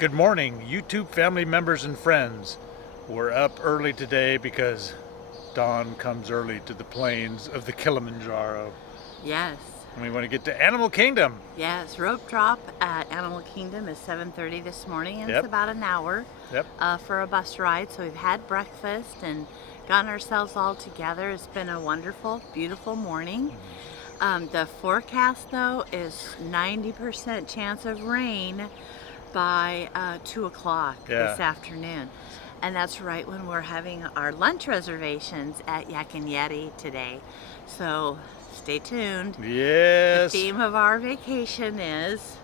Good morning, YouTube family members and friends. We're up early today because dawn comes early to the plains of the Kilimanjaro. Yes. And we want to get to Animal Kingdom. Yes, rope drop at Animal Kingdom is 7:30 this morning, and Yep. it's about an hour for a bus ride. So we've had breakfast and gotten ourselves all together. It's been a wonderful, beautiful morning. The forecast, though, is 90% chance of rain by 2 o'clock this afternoon. And that's right when we're having our lunch reservations at Yak Yeti today. So stay tuned. Yes. The theme of our vacation is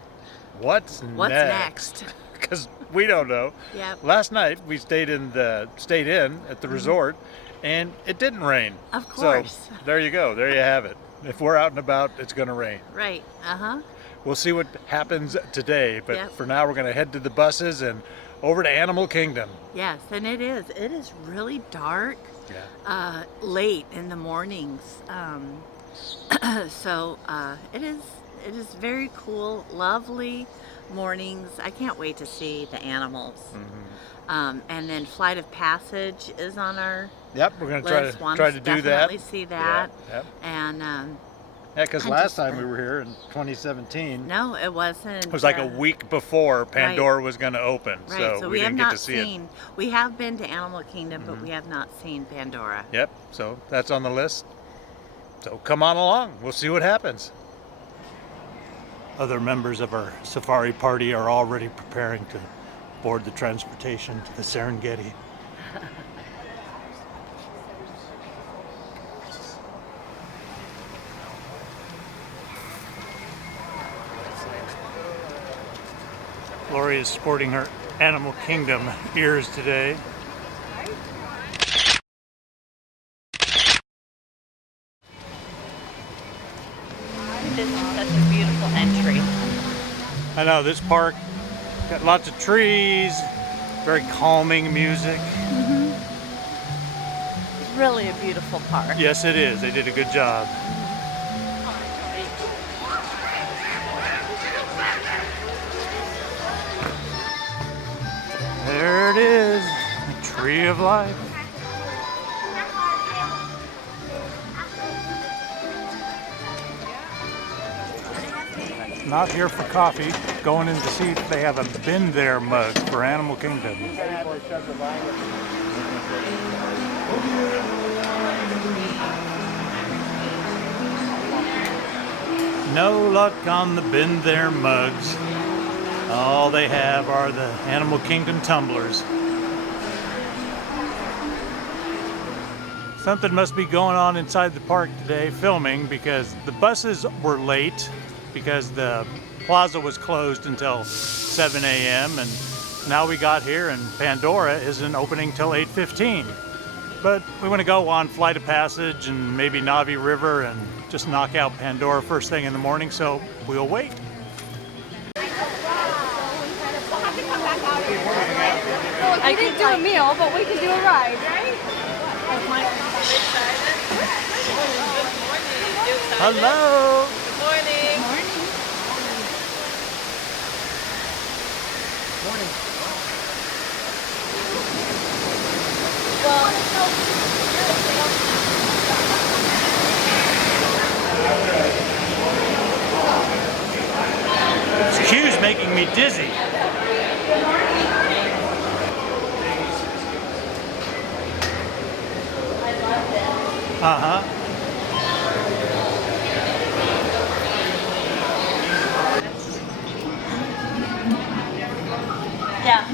What's next? Because we don't know. Yep. Last night we stayed in at the resort, and it didn't rain. Of course. So there you go. There you have it. If we're out and about, it's going to rain. Right. We'll see what happens today, but for now we're going to head to the buses and over to Animal Kingdom. Yes, and it is really dark late in the mornings. So it is very cool, lovely mornings. I can't wait to see the animals. And then Flight of Passage is on our we're going to list. try to do that. Definitely see that. And because last time we were here in 2017, no, it wasn't. It was like a week before Pandora was going to open, so we didn't get to see it. We have been to Animal Kingdom, but we have not seen Pandora. Yep, so that's on the list. So come on along, we'll see what happens. Other members of our safari party are already preparing to board the transportation to the Serengeti. Lori is sporting her Animal Kingdom ears today. This is such a beautiful entry. I know, this park got lots of trees, very calming music. It's really a beautiful park. Yes, it is. They did a good job. There it is, the Tree of Life. Not here for coffee, going in to see if they have a Been There mug for Animal Kingdom. No luck on the Been There mugs. All they have are the Animal Kingdom tumblers. Something must be going on inside the park today filming, because the buses were late because the plaza was closed until 7 a.m. and now we got here and Pandora isn't opening till 8:15. But we want to go on Flight of Passage and maybe Navi River and just knock out Pandora first thing in the morning, so we'll wait. I didn't do a meal, but we can do a ride, right? Hello! Good morning. Morning. This queue's making me dizzy. Yeah.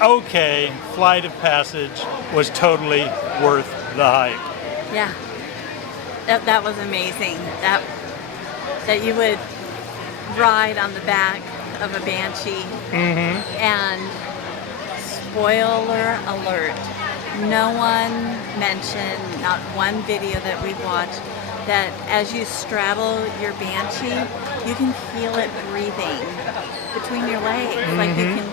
Okay, Flight of Passage was totally worth the hype. Yeah. That was amazing. That you would ride on the back of a banshee. And spoiler alert, no one mentioned, not one video that we watched, that as you straddle your banshee, you can feel it breathing between your legs. Like you can.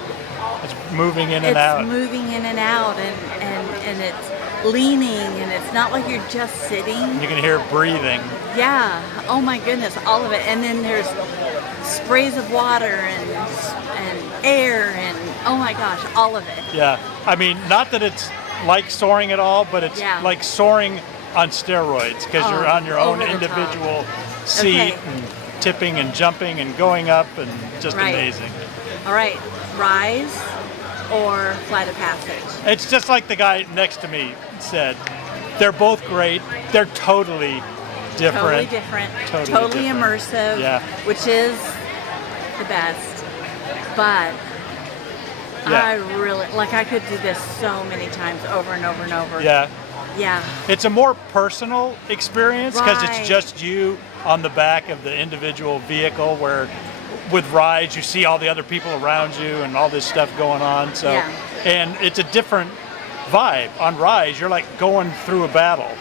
It's moving in and out. It's moving in and out, and and it's leaning, and it's not like you're just sitting. You can hear breathing. Yeah. Oh my goodness, all of it. And then there's sprays of water and air and oh my gosh, all of it. Yeah. I mean, not that it's like soaring at all, but it's Yeah. like soaring on steroids because you're on your own over the top. individual seat Okay. and tipping and jumping and going up and just Right. amazing. All right, rise or flight of passage. It's just like the guy next to me said. They're both great. They're totally different. Totally different. Totally different. Immersive. Yeah. Which is the best. But Yeah. I really I could do this so many times over and over and over. Yeah. Yeah. It's a more personal experience because Right. it's just you on the back of the individual vehicle, where with rides you see all the other people around you and all this stuff going on. So, Yeah. and it's a different vibe. On Rise, you're like going through a battle.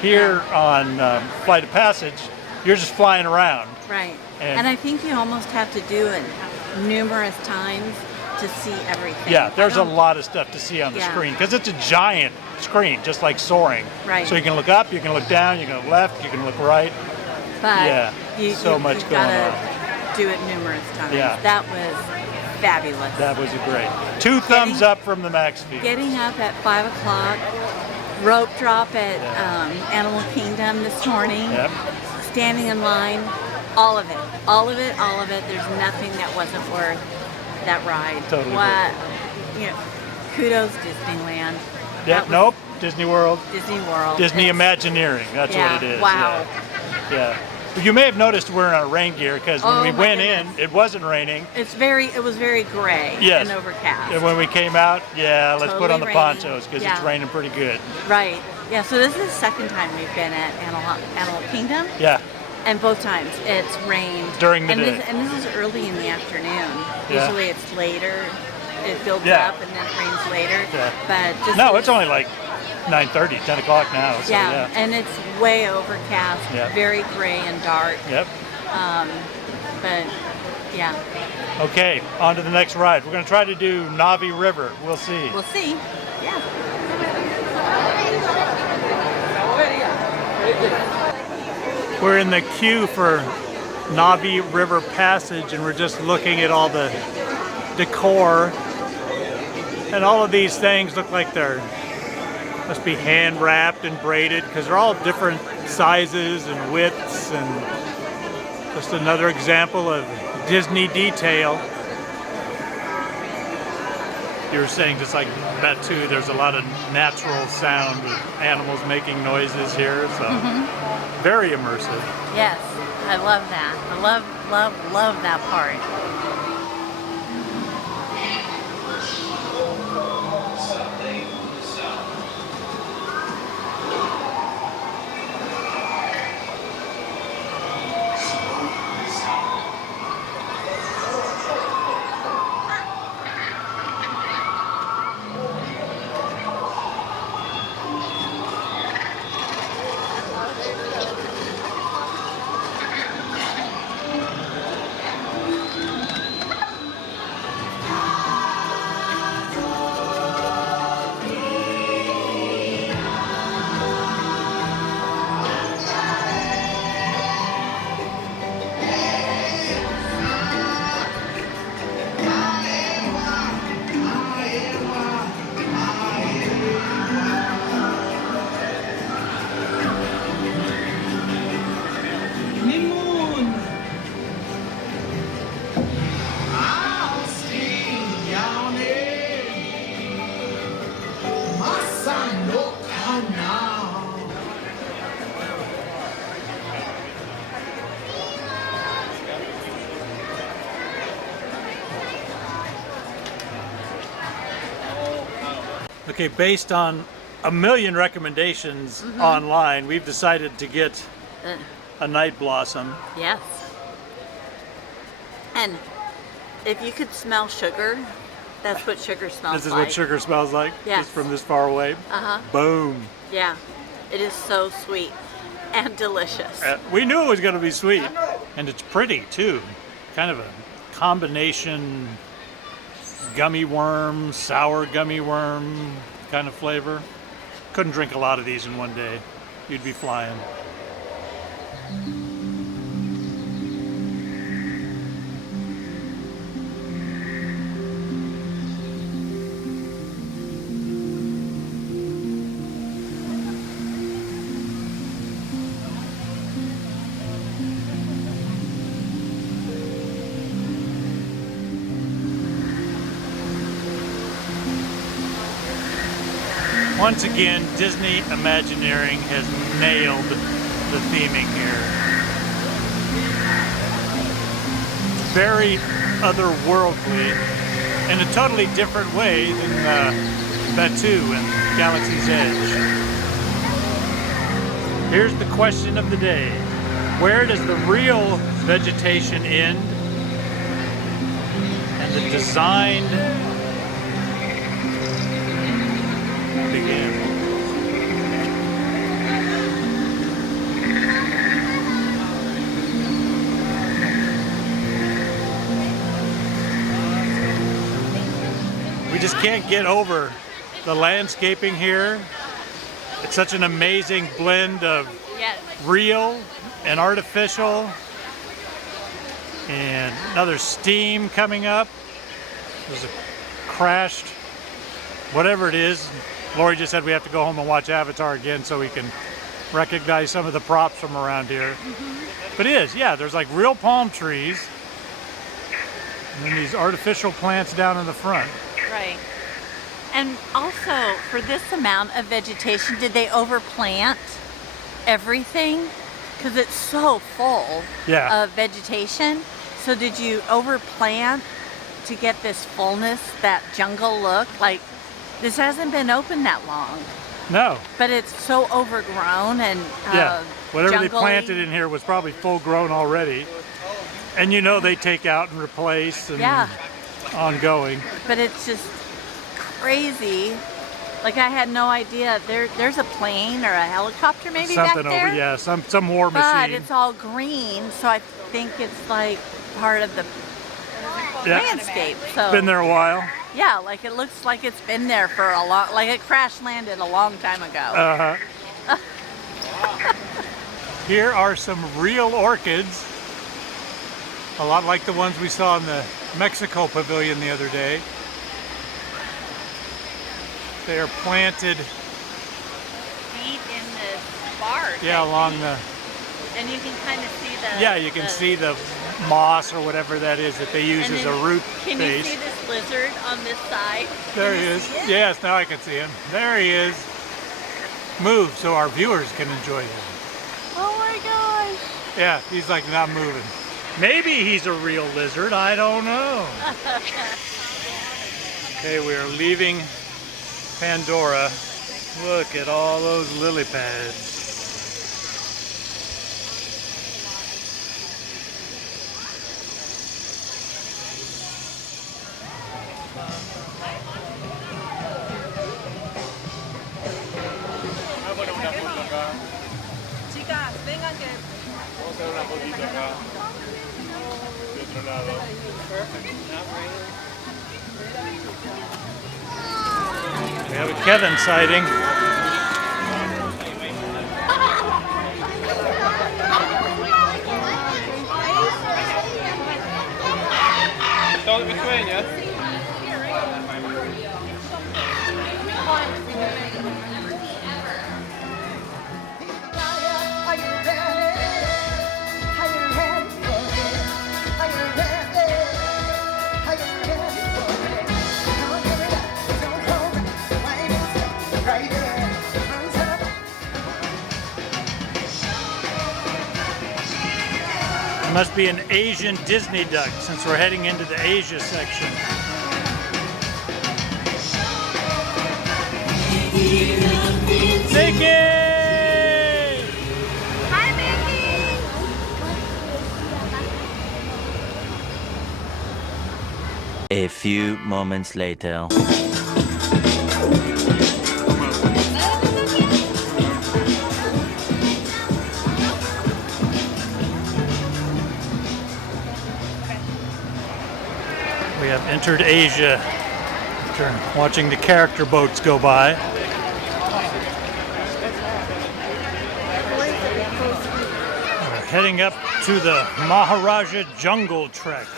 Here on Flight of Passage, you're just flying around. Right. And- And I think you almost have to do it numerous times to see everything. Yeah, there's I a don't- lot of stuff to see on the Yeah. screen because it's a giant screen, just like soaring. Right. So you can look up, you can look down, you can look left, you can look right. But Yeah, so much you've going gotta on. do it numerous times. Yeah. That was fabulous. That was great. Two thumbs up from the Max feed. Getting up at 5 o'clock, rope drop at Animal Kingdom this morning, Yep. standing in line, all of it, all of it, all of it. There's nothing that wasn't worth that ride. Totally What, kudos Disneyland. That Yeah, was nope. Disney World. Disney World. Disney It's- Imagineering. That's Yeah, what it is. wow. Yeah. Yeah. But you may have noticed we're in our rain gear because when Oh we my went goodness. in, it wasn't raining. It was very gray Yes. and overcast. And when we came out, let's put Totally on the raining. ponchos because it's Yeah. raining pretty good. Right. Yeah, so this is the second time we've been at Animal Kingdom. Yeah. And both times it's rained During the and day. This is early in the afternoon. Yeah. Usually it's later. It builds Yeah. up and then it rains later. Yeah. But just No, it's only like 9:30, 10 o'clock now. So yeah, and it's way overcast, Yeah. very gray and dark. Yep. But yeah, Okay, on to the next ride. We're going to try to do Navi River. We'll see. we'll see. Yeah. We're in the queue for Navi River Passage, and we're just looking at all the decor. And all of these things look like they're must be hand wrapped and braided because they're all different sizes and widths, and just another example of Disney detail. You were saying just like that too, there's a lot of natural sound of animals making noises here, so very immersive. Yes, I love that. I love that part. Okay, based on a million recommendations online, we've decided to get Uh, a night blossom. yes. And if you could smell sugar, that's what sugar smells like. This is what sugar smells like, Yes. just from this far away. Uh-huh. Boom. Yeah. It is so sweet and delicious. We knew it was going to be sweet, and it's pretty too. Kind of a combination gummy worm, sour gummy worm kind of flavor. couldn't drink a lot of these in one day. You'd be flying. Once again, Disney Imagineering has nailed the theming here. It's very otherworldly in a totally different way than Batuu and Galaxy's Edge. Here's the question of the day. Where does the real vegetation end and the designed begin? We just can't get over the landscaping here. It's such an amazing blend of real and artificial, and another steam coming up. There's a crashed whatever it is. Lori just said we have to go home and watch Avatar again so we can recognize some of the props from around here. But it is, yeah, there's like real palm trees and then these artificial plants down in the front. Right. And also, for this amount of vegetation, did they overplant everything? Because it's so full of vegetation. So did you overplant to get this fullness, that jungle look? Like, this hasn't been open that long. No. But it's so overgrown and whatever jungly. they planted in here was probably full grown already. And you know they take out and replace and ongoing. But it's just crazy. Like, I had no idea. There's a plane or a helicopter maybe something back there. Over, yeah, some war machine. But it's all green, so I think it's like part of the landscape. So been there a while. Yeah, like it looks like it's been there for a long, like it crash landed a long time ago. Here are some real orchids, a lot like the ones we saw in the Mexico pavilion the other day. They are planted deep in this bark. Yeah, along the. And you can kind of see the. Yeah, you can see the moss or whatever that is that they use as a root base. Can you see this lizard on this side? There he is. Yes, now I can see him. There he is. Move so our viewers can enjoy him. Oh my gosh. Yeah, he's like not moving. Maybe he's a real lizard, I don't know. Okay, we are leaving Pandora. Look at all those lily pads. Chicas, vengan que... Vamos a hacer una fotito acá. De otro lado. We have a Kevin sighting. Todos mis sueños. It must be an Asian Disney duck since we're heading into the Asia section. Mickey! Hi, Mickey! A few moments later. We have entered Asia after watching the character boats go by. heading up to the Maharajah Jungle Trek.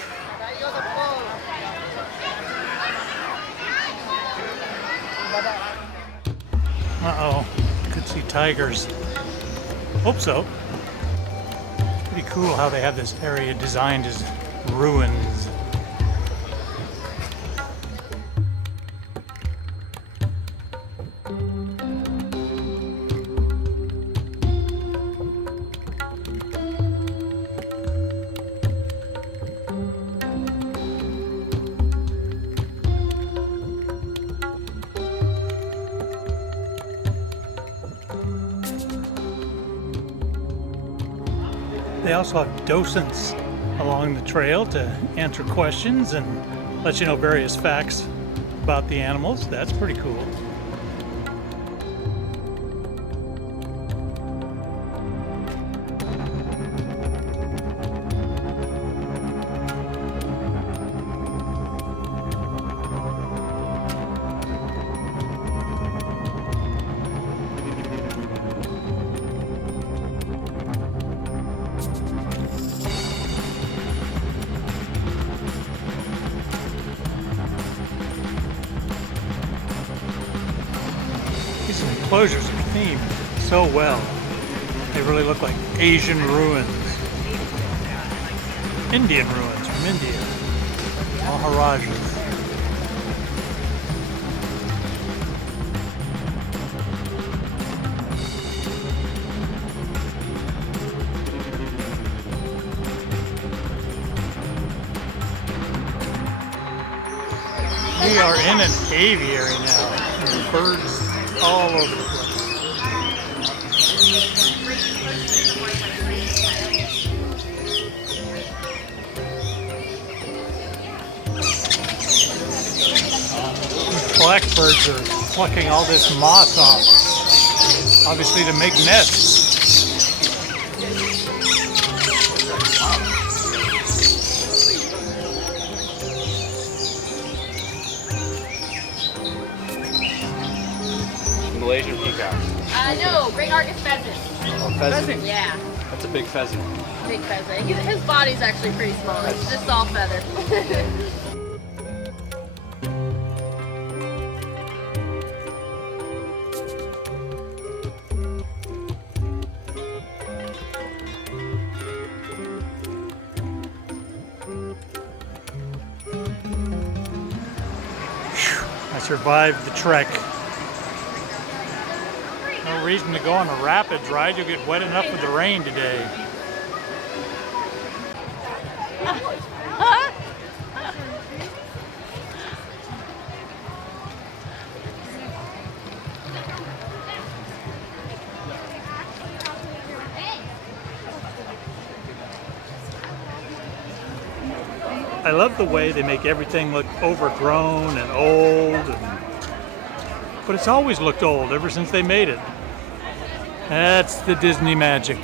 Uh-oh, could see tigers. Hope so. Pretty cool how they have this area designed as ruins. They also have docents along the trail to answer questions and let you know various facts about the animals. That's pretty cool. These enclosures are themed so well. They really look like Asian ruins. Indian ruins from India. Maharajas. We are in an aviary now. There's birds all over the place. These blackbirds are plucking all this moss off, obviously to make nests. Malaysian peacock. No, Great Arctic pheasant. Oh, pheasant. Yeah, That's a big pheasant. big pheasant. His body's actually pretty small. It's just all feathered. I survived the trek. No reason to go on a rapids ride. You'll get wet enough with the rain today. I love the way they make everything look overgrown and old, but it's always looked old ever since they made it. That's the Disney magic.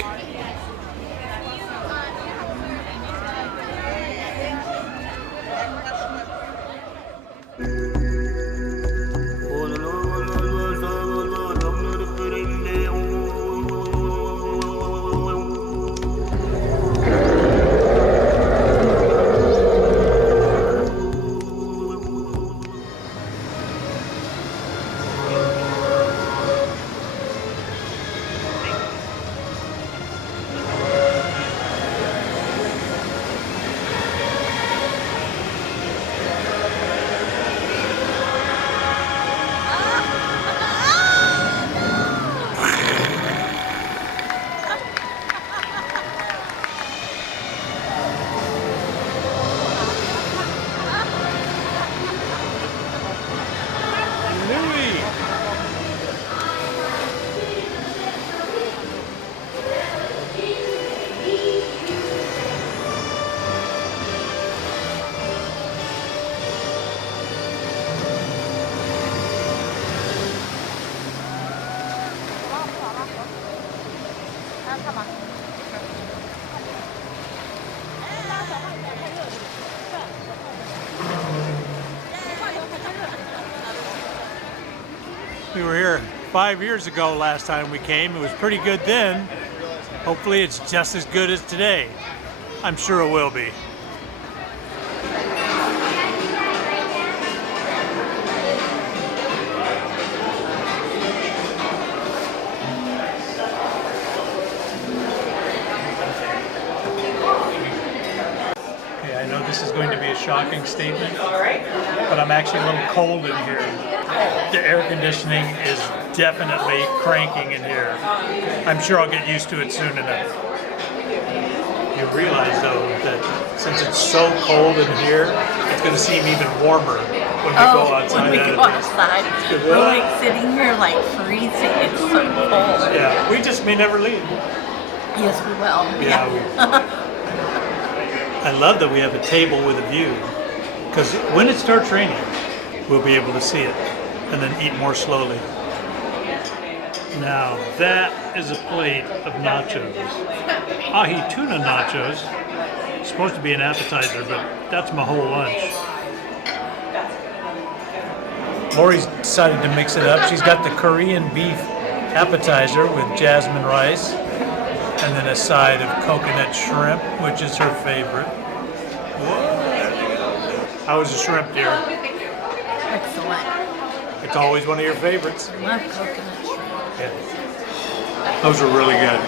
We were here 5 years ago last time we came. It was pretty good then. Hopefully it's just as good as today. I'm sure it will be. I know this is going to be a shocking statement, but I'm actually a little cold in here. The air conditioning is definitely cranking in here. I'm sure I'll get used to it soon enough. You realize though that since it's so cold in here, it's going to seem even warmer when we go outside. When we go outside, we're like sitting here like freezing. It's so cold. Yeah, we just may never leave. Yes, we will. Yeah. I love that we have a table with a view, because when it starts raining, we'll be able to see it and then eat more slowly. Now that is a plate of nachos. Ahi tuna nachos. It's supposed to be an appetizer, but that's my whole lunch. Lori's decided to mix it up. She's got the Korean beef appetizer with jasmine rice, and then a side of coconut shrimp, which is her favorite. Whoa. How was the shrimp, dear? Excellent. It's always one of your favorites. I love coconut shrimp. Yeah. Those are really good.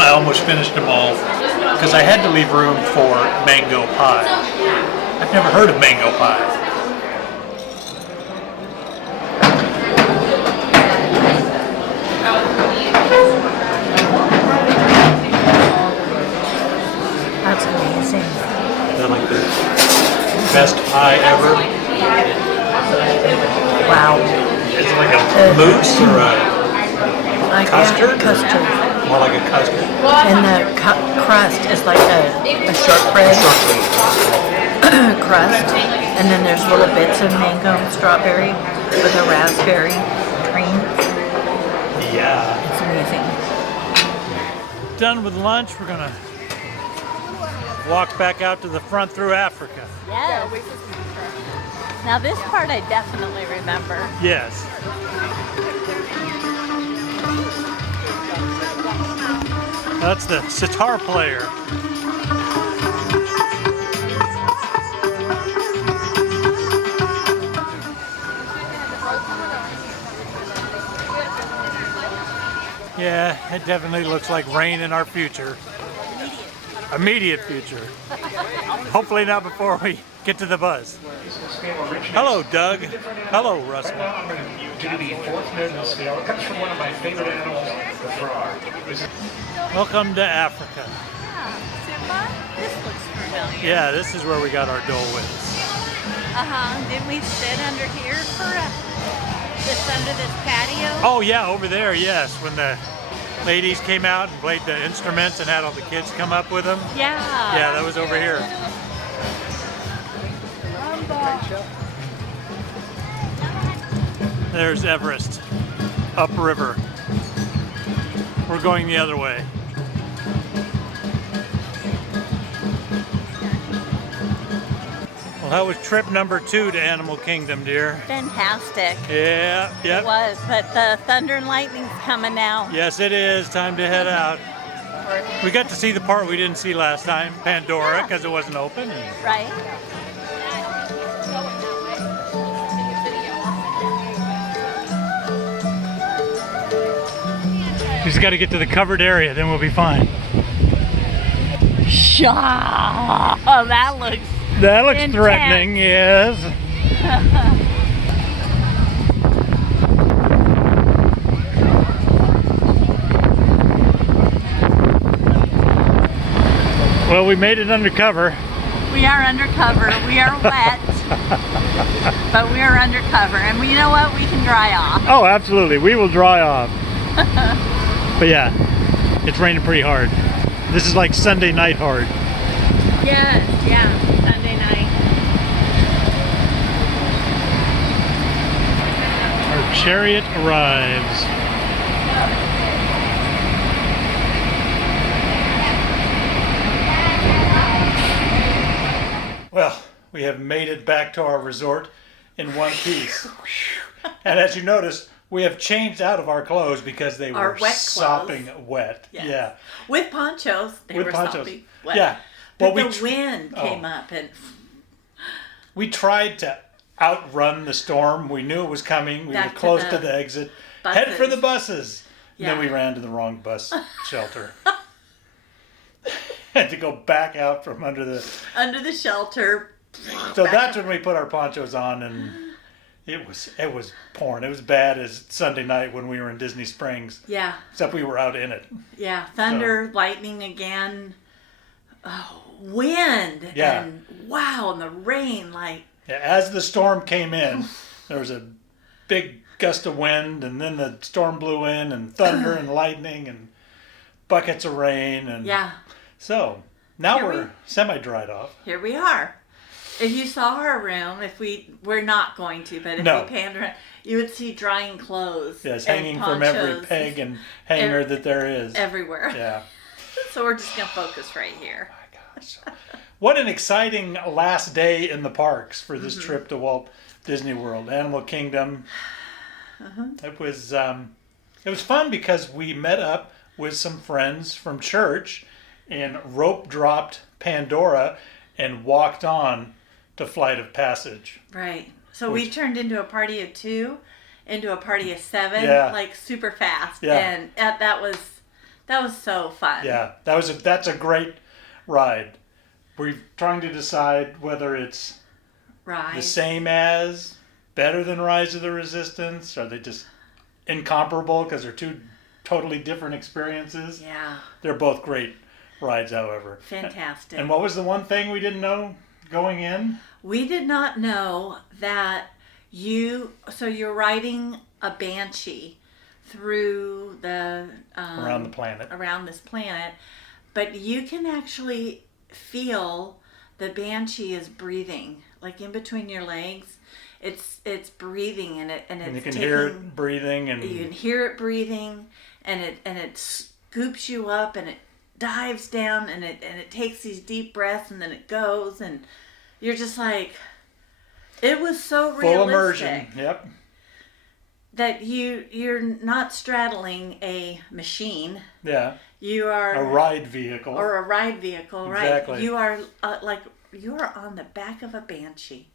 I almost finished them all because I had to leave room for mango pie. I've never heard of mango pie. That's amazing. They're like the best pie ever. Wow. It's like a mousse or a custard? Custard. More like a custard. And the crust is like a shortbread crust. And then there's little bits of mango and strawberry with a raspberry cream. Yeah. It's amazing. Done with lunch, we're gonna walk back out to the front through Africa. Yes. Now this part I definitely remember. Yes. That's the sitar player. Yeah, it definitely looks like rain in our future. Immediate future. Hopefully not before we get to the bus. Hello, Doug. Hello, Russell. Due to the fourth nodal scale, it comes from one of my favorite animals, the frog. Welcome to Africa. This looks familiar. Yeah, this is where we got our Dole Whips. Didn't we sit under here for under this patio? Oh yeah, over there, yes. When the ladies came out and played the instruments and had all the kids come up with them. Yeah. Yeah, that was over here. There's Everest, upriver. We're going the other way. Well, that was trip number 2 to Animal Kingdom, dear. Fantastic. Yeah, It yep. was, but the thunder and lightning's coming now. Yes, it is. Time to head out. We got to see the part we didn't see last time, Pandora, because it wasn't open. Right? Just got to get to the covered area, then we'll be fine. Oh, that looks intense. Threatening, yes. Well, we made it undercover. We are undercover. We are wet, but we are undercover. And you know what? We can dry off. Oh, absolutely. We will dry off. But yeah, it's raining pretty hard. This is like Sunday night hard. Yes, yeah, Sunday night. Our chariot arrives. Well, we have made it back to our resort in one piece. And as you notice, we have changed out of our clothes because they Our were wet clothes. sopping wet. Yes. Yeah. With ponchos, they With were ponchos. sopping wet. Yeah. But Well, the wind came up and we tried to outrun the storm. We knew it was coming. We Back were to close the to the exit. Head for buses. the buses. And then Yeah. we ran to the wrong bus shelter. Had to go back out from under the shelter. So that's when we put our ponchos on, and it was pouring. It was bad as Sunday night when we were in Disney Springs. Yeah. Except we were out in it. Yeah. Thunder, lightning again. Oh, wind. Yeah. And wow, and the rain, like. Yeah, as the storm came in, there was a big gust of wind, and then the storm blew in, and thunder and lightning and buckets of rain, and Yeah. so now Here we're semi-dried off. Here we are. If you saw our room, we're not going to, but if No. we panned around, you would see drying clothes. Yes, and hanging from every ponchos peg and hanger that there is. everywhere. Yeah. So we're just gonna focus right here. My gosh. What an exciting last day in the parks for this Mm-hmm. trip to Walt Disney World, Animal Kingdom. It was fun because we met up with some friends from church and rope dropped Pandora and walked on to Flight of Passage. Right. So we turned into a party of 2, into a party of 7, Yeah. like super fast. Yeah. And that was so fun. Yeah, that's a great ride. We're trying to decide whether it's Right. the same as, better than Rise of the Resistance. Are they just incomparable because they're two totally different experiences? Yeah. They're both great rides, however. Fantastic. And what was the one thing we didn't know going in? We did not know that you're riding a banshee through the Around the planet. around this planet, but you can actually feel the banshee is breathing, like in between your legs. It's breathing and And you it's can hear it breathing, and you can hear it breathing, and it scoops you up, and it dives down, and it takes these deep breaths, and then it goes, and you're just like, it was so full realistic immersion. Yep. that you're not straddling a machine. Yeah. You are A ride vehicle. or a ride vehicle, right? Exactly. You are you're on the back of a banshee.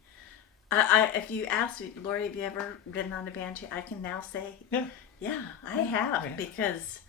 If you ask me, Lori, have you ever been on a banshee? I can now say, Yeah. I have, because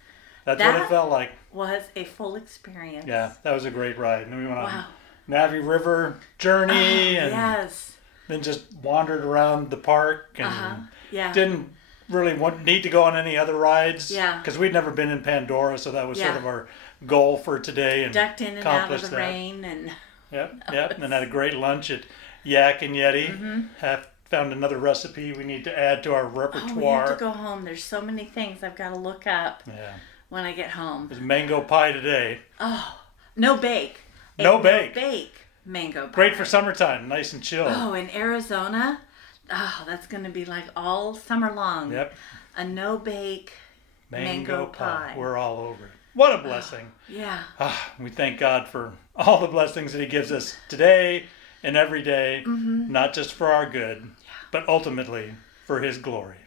That's what that it felt like. was a full experience. Yeah, that was a great ride. And then we went on Wow. Navi River journey, and Yes. then just wandered around the park and Yeah. didn't really need to go on any other rides. Yeah. Because we'd never been in Pandora, so that was sort Yeah. of our goal for today. And Ducked in and out of accomplished the that. rain, and Yep. And then had a great lunch at Yak and Yeti. Mm-hmm. Found another recipe we need to add to our oh, we have repertoire. to go home. There's so many things I've got to look up Yeah. when I get home. There's mango pie today. Oh, no bake. No bake. Bake mango pie. Great for summertime, nice and chill. Oh, in Arizona, that's going to be like all summer long. Yep. A no bake mango pie. We're all over it. What a blessing. Yeah. We thank God for all the blessings that He gives us today and every day, not just for our good, but ultimately for His glory.